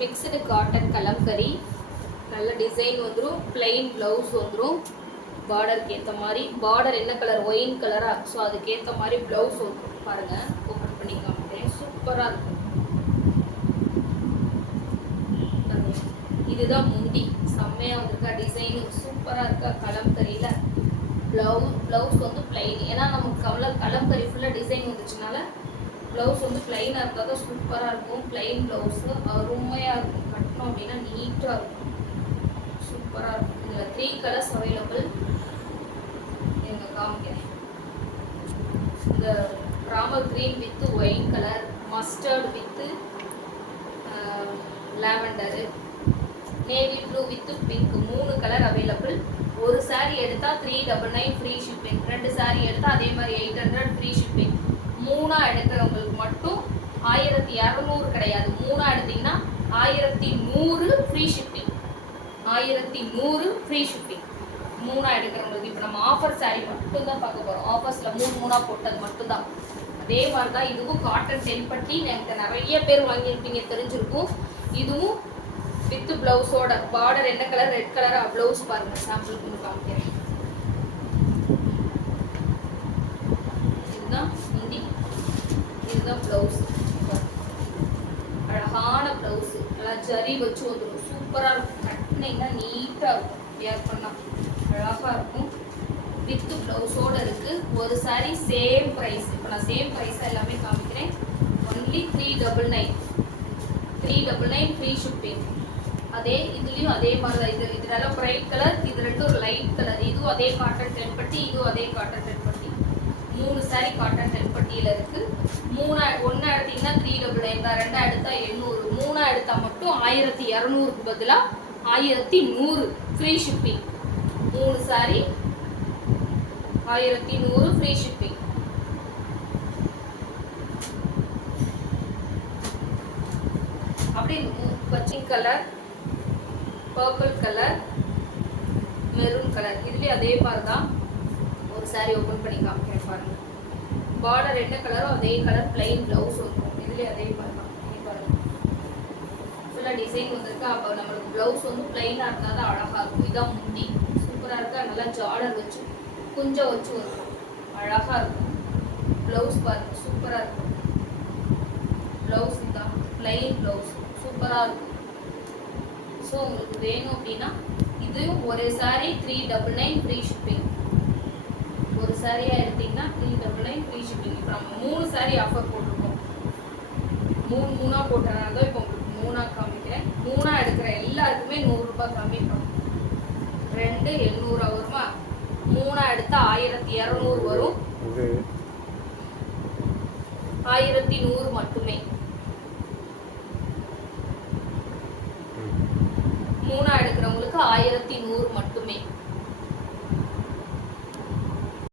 Mixed cotton kalamkari, நல்ல design வந்துடும், plain blouse வந்துடும், பார்டருக்கு ஏற்ற மாதிரி. பார்டர் என்ன கலர், ஒயின் கலரா, ஸோ அதுக்கேற்ற மாதிரி ப்ளவுஸ் வந்துடும். பாருங்கள், ஓப்பன் பண்ணி காமிக்கிறேன், சூப்பராக இருக்கும். இதுதான் முந்தி, செம்மையாக இருக்கா, டிசைனு சூப்பராக இருக்கா. கலம்கரியில் ப்ளவுஸ் வந்து பிளைன், ஏன்னா நமக்கு கலம்கரி ஃபுல்லாக டிசைன் வந்துச்சுனால ப்ளவுஸ் வந்து பிளைனாக இருக்காத சூப்பராக இருக்கும். பிளைன் ப்ளவுஸு அருமையாக இருக்கும், கட்டணும் அப்படின்னா நீட்டாக இருக்கும், சூப்பராக இருக்கும். இதில் 3 கலர்ஸ் அவைலபிள். எங்கள் காமிக்கிறேன். இந்த Ramar green with wine colour, mustard with lavender, navy blue with pink, 3 colour available. ஒரு சாரீ எடுத்தால் 399 ஃப்ரீ ஷிப்பிங், 2 சாரீ எடுத்தால் அதே மாதிரி 800 ஃப்ரீ ஷிப்பிங். 3 எடுக்கிறவங்களுக்கு மட்டும் 1200 கிடையாது, 3 எடுத்தீங்கன்னா 1100 ஃப்ரீ ஷிப்பிங், 1100 ஃப்ரீ ஷிப்பிங். 3 எடுக்கிறவங்களுக்கு. இப்போ நம்ம ஆஃபர் சாரீ மட்டும்தான் பார்க்க போகிறோம், ஆஃபர்ஸில் 3 போட்டது மட்டும்தான். அதே மாதிரி தான் இதுவும் காட்டன் தென்பட்டி, எனக்கு நிறைய பேர் வாங்கியிருப்பீங்க, தெரிஞ்சிருக்கும். இதுவும் வித் பிளவுஸோட, பார்டர் என்ன கலர், ரெட் கலரா, பிளவுஸ் பாருங்க, சாம்பிள் கொண்டு காமிக்கிறேன். இதுதான் முந்தி, இதுதான் பிளவுஸ். அழகான பிளவுஸ், நல்லா ஜரி வச்சு வந்துடும், சூப்பராக இருக்கும். கட்டினீங்கன்னா நீட்டாக இருக்கும், வியர் பண்ணால் அழகாக இருக்கும். வித் பிளவுஸோட இருக்கு. ஒரு சாரி சேம் ப்ரைஸ். இப்போ நான் சேம் ப்ரைஸ் எல்லாமே காமிக்கிறேன். Only 399, 399 free shipping. அதே இதுலேயும் அதே மாதிரி தான். இது நல்லா பிரைட் கலர், இது ரெண்டும் ஒரு லைட் கலர். இதுவும் அதே காட்டன் தென்பட்டி, இதுவும் அதே காட்டன் தென்பட்டி. 3 சாரி காட்டன் தென்பட்டியில் இருக்குது. 1 எடுத்தீங்கன்னா 399 தான், 2 எடுத்தால் 800, 3 எடுத்தால் மட்டும் 1200க்கு பதிலாக 1100 free shipping. 3 sorry 1100 free shipping. அப்படி பச்சை colour, purple colour, maroon colour, இதுலேயும் அதே மாதிரி தான். ஒரு சாரீ ஓப்பன் பண்ணி காமிக்கிறேன் பாருங்க. பார்டர் என்ன கலரோ அதே கலர், பிளைன் ப்ளவுஸ் வந்துடும். இதுலேயும் அதே மாதிரி தான். பாருங்க, ஃபுல்லாக டிசைன் வந்துருக்கு. அப்போ நம்மளுக்கு ப்ளவுஸ் வந்து பிளைனாக இருந்தால் தான் அழகாக இருக்கும். இதான் முந்தி, சூப்பராக இருக்கா. நல்லா ஜார்டர் வச்சு கொஞ்சம் வச்சு வரும், அழகாக இருக்கும். ப்ளவுஸ் பாருங்க, சூப்பராக இருக்கும். ப்ளவுஸ் தான் பிளைன் ப்ளவுஸ், சூப்பராக இருக்கும். ஸோ உங்களுக்கு வேணும் அப்படின்னா இதுவும் ஒரு சாரீ 399 ஃப்ரீ ஷிப்பிங். ஒரு சாரியாக எடுத்தீங்கன்னா 399 ஃப்ரீ ஷிப்பிங். இப்போ நம்ம 3 சாரீ ஆஃபர் போட்டிருக்கோம். 3 போட்டனால தான் இப்போ உங்களுக்கு 3 காமிக்கிறேன். 3 எடுக்கிற எல்லாருக்குமே 100 ரூபாய் கம்மி பண்ணும். 2 800 வருமா, 3 எடுத்தால் 1200 வரும். 1100 மட்டுமே. 3 எடுக்கிறவங்களுக்கு 1100